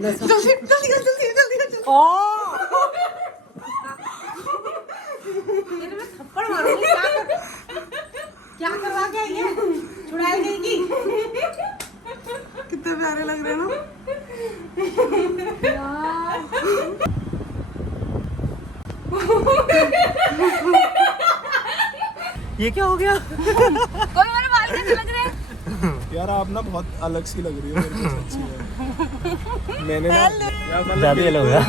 जल्दी जल्दी जल्दी जल्दी। मैं थप्पड़ मारूंगी। क्या करवा के आई है? छुड़ाई गई की? कितने प्यारे लग रहे हैं ना ये क्या हो गया? कोई मेरे बाल कैसे लग रहे हैं? यार आप ना बहुत अलग सी लग रही हो मेरे को सच्ची में। मैंने ना यार मतलब ज़्यादा अलग हो गया।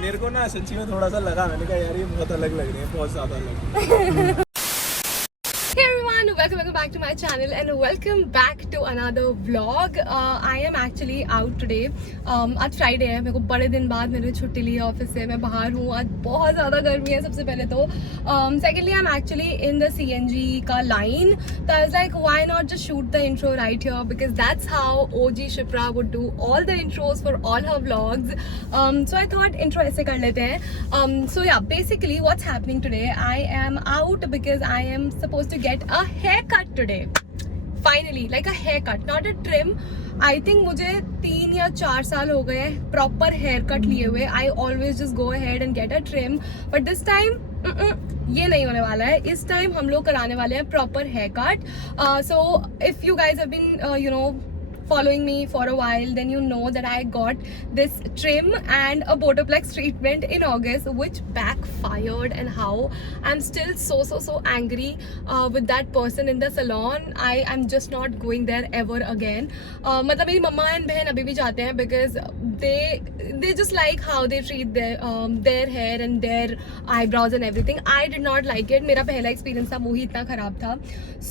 मेरे को ना सच्ची में थोड़ा सा लगा, मैंने कहा यार ये बहुत अलग लग रही है, बहुत ज़्यादा अलग। Hey everyone, welcome back to my channel and welcome back to another vlog. I am actually out today. आज फ्राइडे है, मेरे को बड़े दिन बाद मैंने छुट्टी ली है ऑफिस से, मैं बाहर हूँ। आज बहुत ज़्यादा गर्मी है सबसे पहले तो। Secondly, I'm actually in the CNG का line. So I was like, why not just shoot the intro right here, because that's how OG Shipra would do all the intros for all her vlogs. So I thought intro ऐसे कर लेते हैं. So yeah, basically what's happening today, I am out because I am supposed to get a haircut today. Finally, like a haircut, not a trim. I think मुझे 3 या 4 साल हो गए proper haircut लिए हुए. I always just go ahead and get a trim, but this time ये नहीं होने वाला है. इस टाइम हम लोग कराने वाले हैं proper haircut. So if you guys have been following me for a while, then you know that I got this trim and a Botoplex treatment in August, which backfired, and how I'm still so angry with that person in the salon. I am just not going there ever again. मतलब मेरी मम्मा and बहन अभी भी जाते हैं because they just like how they treat their hair and their eyebrows and everything. I did not like it. मेरा पहला experience था, वो ही इतना खराब था.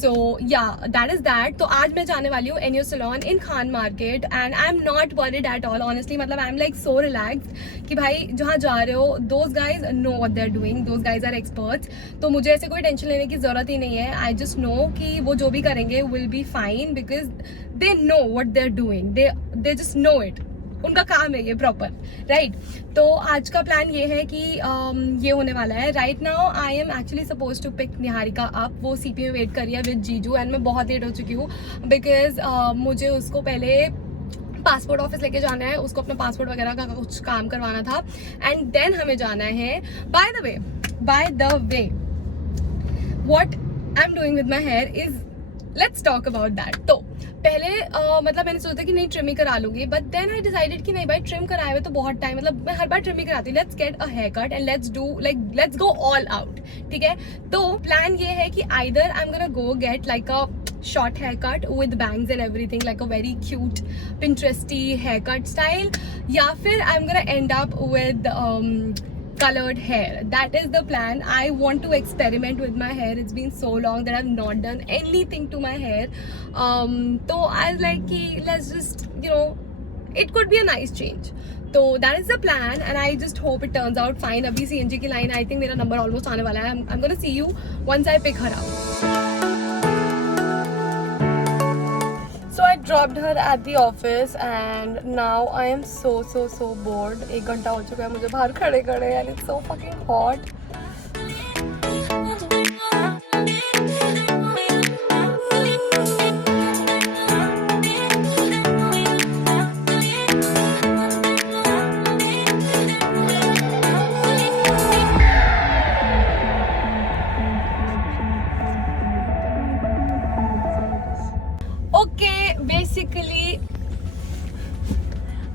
So yeah, that is that. तो आज मैं जाने वाली हूँ NU salon in Khan market and I'm not worried at all, honestly. मतलब I'm like so relaxed कि भाई जहाँ जा रहे हो, those guys know what they're doing, those guys are experts. तो मुझे ऐसे कोई टेंशन लेने की ज़रूरत ही नहीं है. I just know कि वो जो भी करेंगे will be fine because they know what they're doing. They just know it. उनका काम है ये प्रॉपर, राइट. तो आज का प्लान ये है कि ये होने वाला है. Right now I am actually suppose to pick Niharika up. वो सीपी में वेट कर रही है विद जीजू एंड मैं बहुत लेट हो चुकी हूँ बिकॉज मुझे उसको पहले पासपोर्ट ऑफिस लेके जाना है, उसको अपना पासपोर्ट वगैरह का कुछ काम करवाना था एंड देन हमें जाना है. Bye the way what I am doing with my here is, let's talk about that. तो पहले मतलब मैंने सोचा कि नहीं ट्रिम ही करा लूंगी, बट देन आई डिसाइडेड कि नहीं भाई ट्रिम कराए हुए तो बहुत टाइम, मतलब मैं हर बार ट्रिम ही कराती हूँ. Let's get a haircut and let's go all out. ठीक है, तो प्लान ये है कि either I am gonna go get like a short haircut with bangs and everything, like a very cute Pinteresty haircut style, या फिर I'm gonna end up with colored hair. That is the plan. I want to experiment with my hair. It's been so long that I've not done anything to my hair. So I was like कि let's just it could be a nice change. So that is the plan and I just hope it turns out fine. अभी CNG की line I think मेरा number almost आने वाला है. I'm gonna see you once I pick her up. So I dropped her at the office and now I am so bored. 1 घंटा हो चुका है मुझे बाहर खड़े and it's so fucking hot. Basically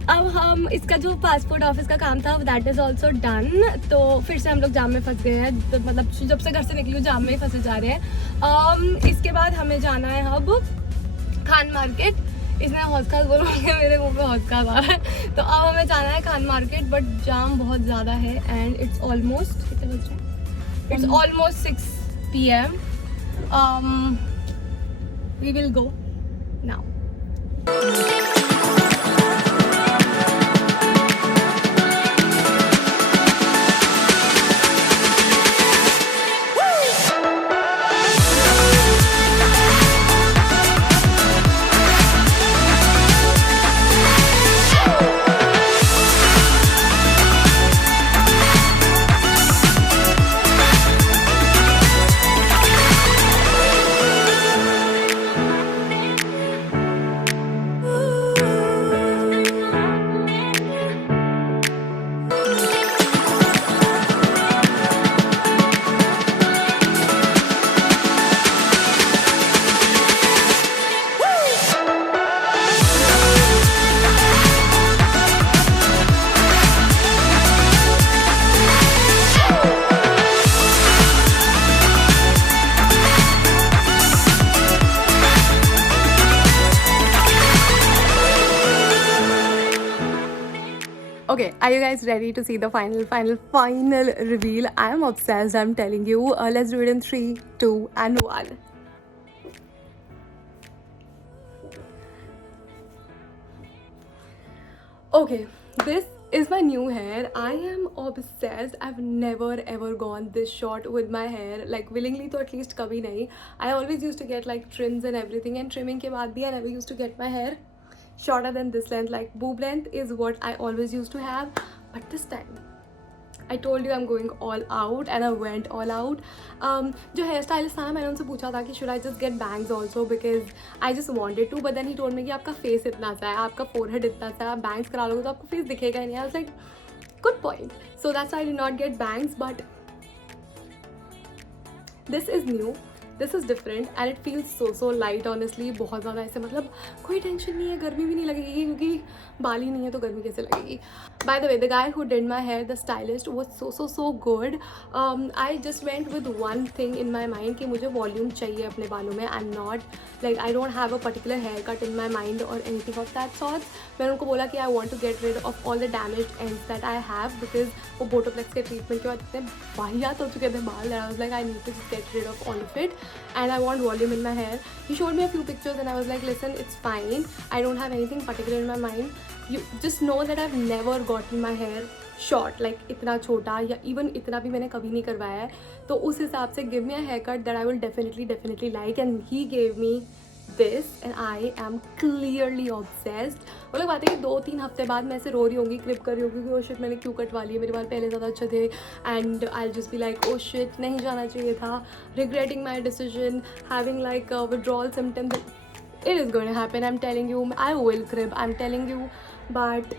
अब हम इसका जो पासपोर्ट ऑफिस का काम था दैट इज ऑल्सो डन. तो फिर से हम लोग जाम में फंस गए हैं. तो मतलब जब से घर से निकली हूँ जाम में फंसे जा रहे हैं. इसके बाद हमें जाना है अब खान मार्केट. इसने हौसखास बोलोगे, मेरे मुंह पे हौसखास आ रहा है. तो अब हमें जाना है खान मार्केट बट जाम बहुत ज़्यादा है एंड इट्स ऑलमोस्ट कितने बज रहे हैं? It's almost 6 PM. We will go now. Okay, are you guys ready to see the final reveal? I am obsessed, I'm telling you. Let's do it in 3, 2 and 1. Okay, this is my new hair. I am obsessed. I've never ever gone this short with my hair, like willingly तो at least कभी नहीं. I always used to get like trims and everything, and trimming के बाद भी I never used to get my hair shorter than this length. Like boob length is what I always used to have, but this time I told you I'm going all out, and I went all out. जो hair stylist था ना, मैंने उनसे पूछा था कि should I just get bangs also because I just wanted to, but then he told me कि आपका face इतना सा है, आपका forehead इतना सा है, आप bangs करा लोगे तो आपको face दिखेगा ही नहीं. I was like, good point. So that's why I did not get bangs, but this is new. This is different and it feels so light honestly. बहुत ज़्यादा ऐसे मतलब कोई टेंशन नहीं है, गर्मी भी नहीं लगेगी क्योंकि बाल ही नहीं है तो गर्मी कैसे लगेगी. By the way, the guy who did my hair, the stylist, was so good. I just went with one thing in my mind कि मुझे volume चाहिए अपने बालों में. I'm not like I don't have a particular haircut in my mind or anything of that sort. मैंने उनको बोला कि I want to get rid of all the damaged ends that I have because वो Botoplex के treatment के बाद इतने वाहियात हो चुके थे बाल that I was like I need to just get rid of all of it and I want volume in my hair. He showed me a few pictures and I was like, listen, it's fine. I don't have anything particular in my mind. You just know that I've never gotten my hair short, like इतना छोटा या even इतना भी मैंने कभी नहीं करवाया है. तो उस हिसाब से give me a haircut that I will definitely like, and he gave me this and I am clearly obsessed. वो लोग बात है कि 2-3 हफ्ते बाद मैं ऐसे रो रही होंगी, क्लिप कर रही होंगी कि ओ शिट मैंने क्यों कटवा लिया, मेरे बाल पहले ज़्यादा अच्छे थे, and I'll just be like oh shit नहीं जाना चाहिए था, regretting my decision, having like withdrawal symptoms. It is going to happen, I'm telling you. I will crib, I'm telling you, but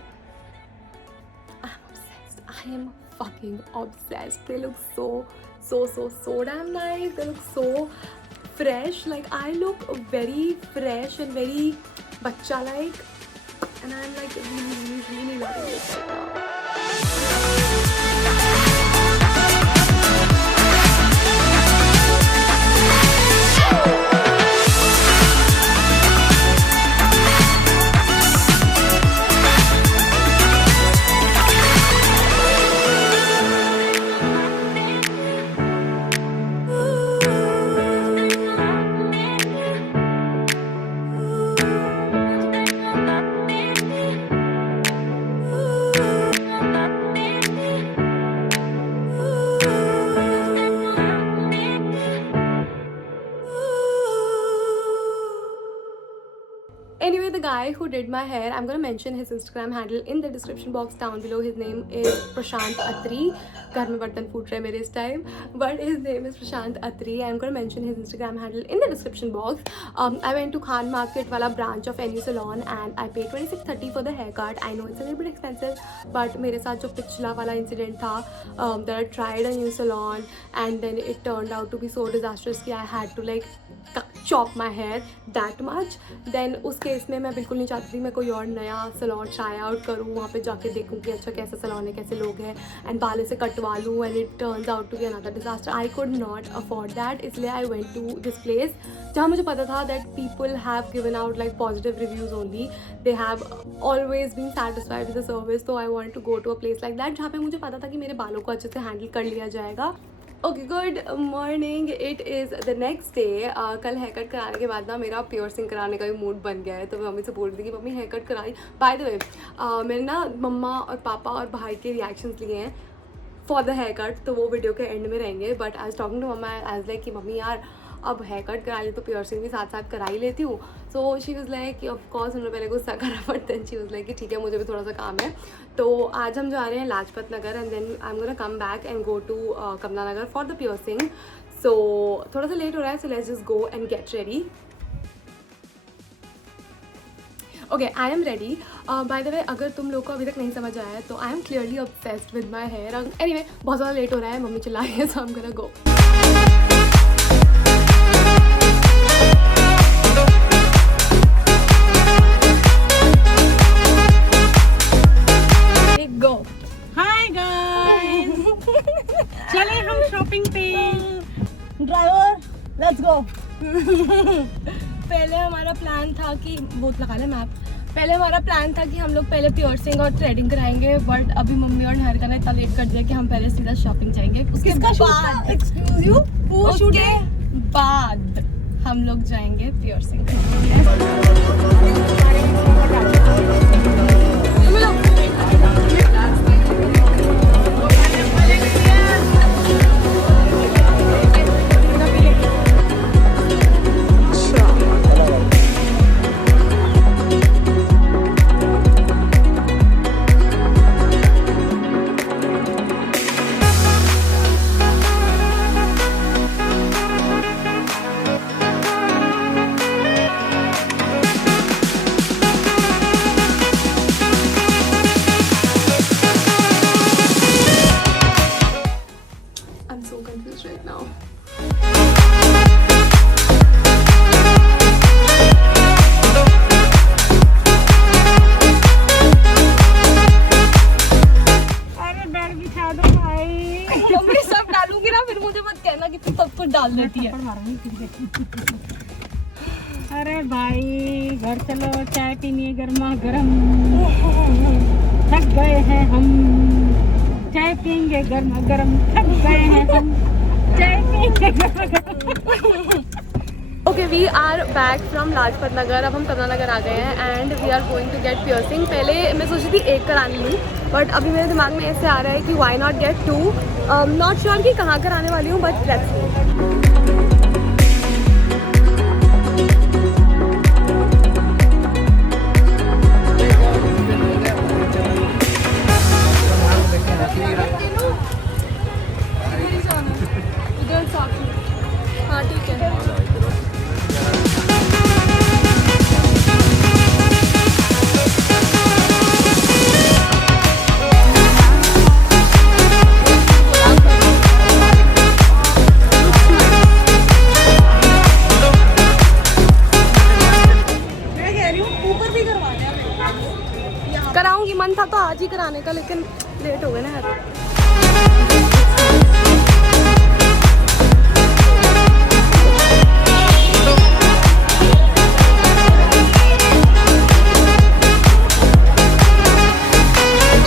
I'm obsessed. I am fucking obsessed. They look so damn nice. They look so fresh. Like I look very fresh and very bacha like, and I'm like really loving this right now. Anyway, the guy who did my hair, I'm gonna mention his Instagram handle in the description box down below. His name is Prashant Atri. घर में बर्तन फूट रहे हैं मेरे इस time, but his name is Prashant Atri. I'm gonna mention his Instagram handle in the description box. I went to Khan Market वाला branch of NU Salon and I paid 26.30 for the haircut. I know it's a little bit expensive, but मेरे साथ जो पिछला वाला incident था, that I tried a new salon and then it turned out to be so disastrous कि I had to like chop my hair that much. Then उस केस में मैं बिल्कुल नहीं चाहती थी मैं कोई और नया सलोन ट्राई आउट करूँ, वहाँ पे जाके देखूँ कि अच्छा कैसा सलोन है, कैसे लोग हैं, एंड बाल से कटवा लूँ and it turns out to be another disaster. I could not afford that, इसलिए I went to this place जहाँ मुझे पता था that people have given out like positive reviews only, they have always been satisfied with the service. तो I wanted to go to a place like that जहाँ पे मुझे पता था कि मेरे बालों को अच्छे से हैंडल कर लिया जाएगा. Okay, good morning. It is the next day. कल हेयर कट कराने के बाद ना मेरा पियर्सिंग कराने का भी मूड बन गया है, तो मैं मम्मी से बोल रही थी कि मम्मी हेयर कट कराई. बाय द वे, मैंने ना मम्मा और पापा और भाई के रिएक्शंस लिए हैं फॉर द हेयर कट, तो वो वीडियो के एंड में रहेंगे. But I was talking to mumma, I was like कि मम्मी यार अब हेयर कट करा ली तो पियर्सिंग भी साथ साथ करा ही लेती हूँ. सो शी वाज लाइक कि ऑफकोर्स उन्होंने पहले गुस्सा करा, but then she was like कि ठीक है मुझे भी थोड़ा सा काम है. तो आज हम जा रहे हैं Lajpat Nagar and then I am gonna come back and go to Kamla Nagar for the piercing. So थोड़ा सा लेट हो रहा है, so let's just go and get ready. Okay, I am ready. By the way, अगर तुम लोग को अभी तक नहीं समझ आया है तो I am clearly obsessed with my hair. Anyway, बहुत ज़्यादा लेट हो रहा है, मम्मी चिल्ला रही है, so I am gonna go. Go. Hi guys. चले हम शॉपिंग पे. Driver let's go. पहले हमारा प्लान था कि बहुत लगा ले मैप. पहले हमारा प्लान था कि हम लोग पहले पियर्सिंग और थ्रेडिंग कराएंगे, बट अभी मम्मी और निहारिका ने इतना लेट कर दिया कि हम पहले सीधा शॉपिंग जाएंगे। उसके बाद एक्सक्यूज यू, उसके बाद हम लोग जाएंगे पियर्सिंग right now. अरे बैग बिछा दो भाई। मम्मी सब डालूंगी ना, फिर मुझे मत कहना कि तू सब कुछ डाल देती है। अरे भाई घर चलो, चाय पीनी गर्मा गर्म। थक गए हैं हम, चाय पियेंगे गर्मा गर्म। थक गए हैं हम, चाय पियेंगे गर्मा गर्म। Okay, we are back from Lajpat Nagar. अब हम कमला नगर आ गए हैं and we are going to get piercing. पहले मैं सोची थी एक कराने लूँ, बट अभी मेरे दिमाग में ऐसे आ रहा है कि why not get 2। Not sure कि कहाँ कराने वाली हूँ, बट लेट्स सी। हाँ ठीक है। कराऊंगी, मन था तो आज ही कराने का, लेकिन लेट हो गए ना यार।